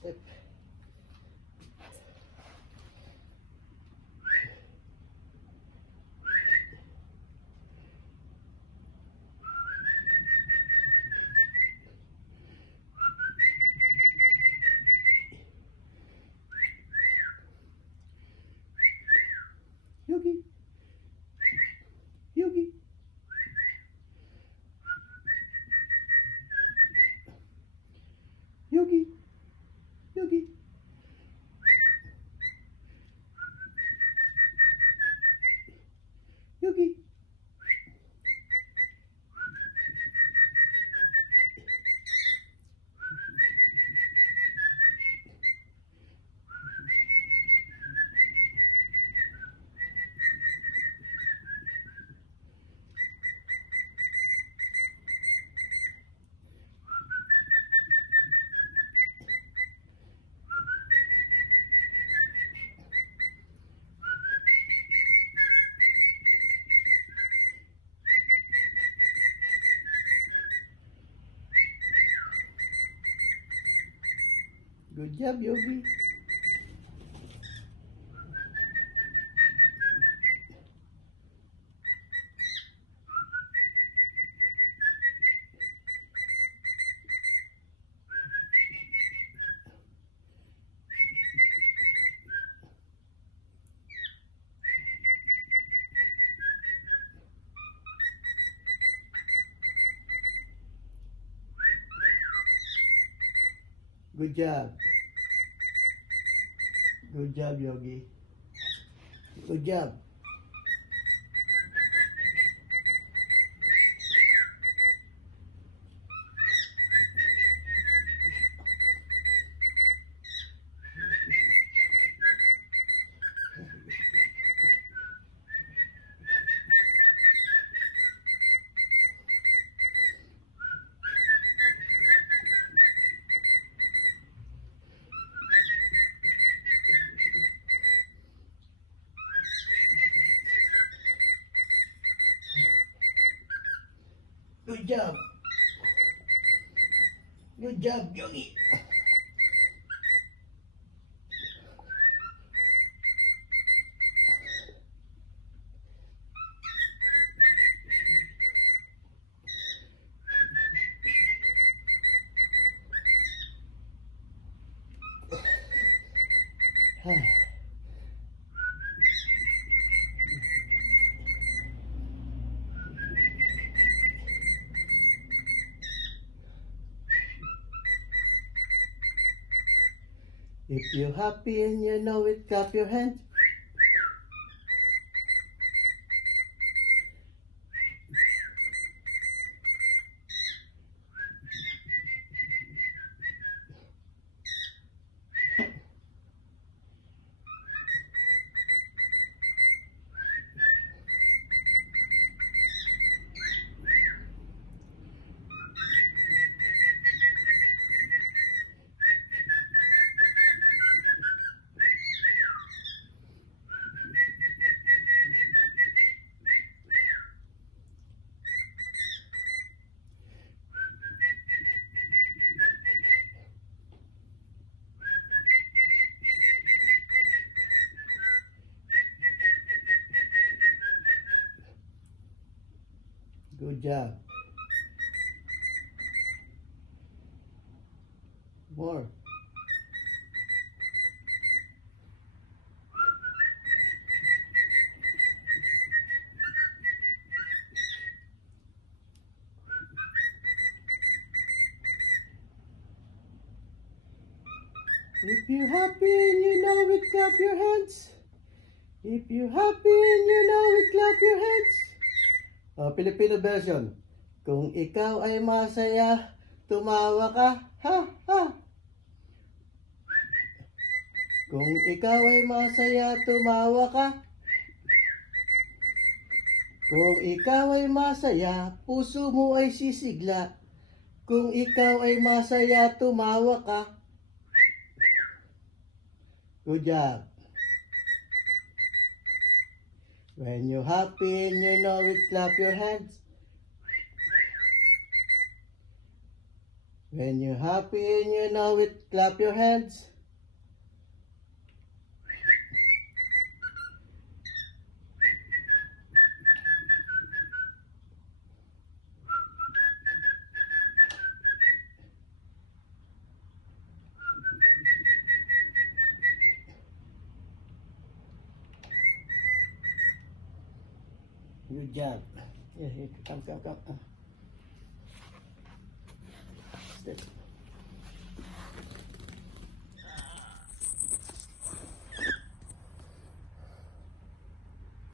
step. Yogi. Yogi. Yogi. Yogi. Yogi. Good job, Yogi. Good job. Good job, Yogi. Good job. Good job. Good job, Yogi. If you're happy and you know it, clap your hands. Good job. More. If you're happy and you know it, clap your hands. If you're happy and you know it, clap your hands. Filipino version. Kung ikaw ay masaya, tumawa ka, ha, ha. Kung ikaw ay masaya, tumawa ka. Kung ikaw ay masaya, puso mo ay sisigla. Kung ikaw ay masaya, tumawa ka. Good job. When you're happy and you know it, clap your hands. When you're happy and you know it, clap your hands. Good job. Yeah, here, come. Step.